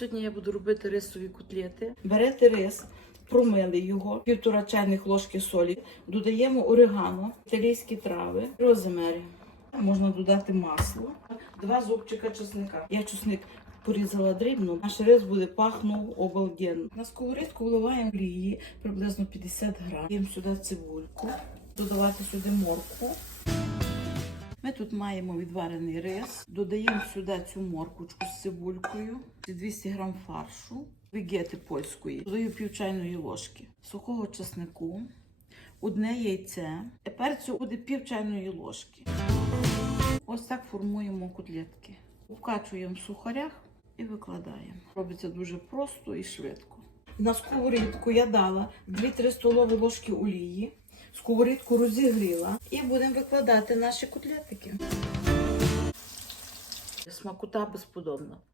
Сьогодні я буду робити рисові котлети. Берете рис, промили його, півтора чайних ложки солі, додаємо орегано, італійські трави, розмері. Можна додати масло, два зубчика чесника. Я чесник порізала дрібно, наш рис буде пахнув обалденно. На сковорідку вливаємо олії приблизно 50 грам. Даємо сюди цибульку, додавати сюди моркву. Ми тут маємо відварений рис, додаємо сюди цю морквочку з цибулькою, 200 грам фаршу, вігети польської, додаю пів чайної ложки сухого чеснику, одне яйце, і перцю буде пів чайної ложки. Ось так формуємо котлетки. Вкачуємо в сухарях і викладаємо. Робиться дуже просто і швидко. На сковорідку я дала 2-3 столові ложки олії. Сковорідку розігріла і будемо викладати наші котлетики. Смакота безподобна.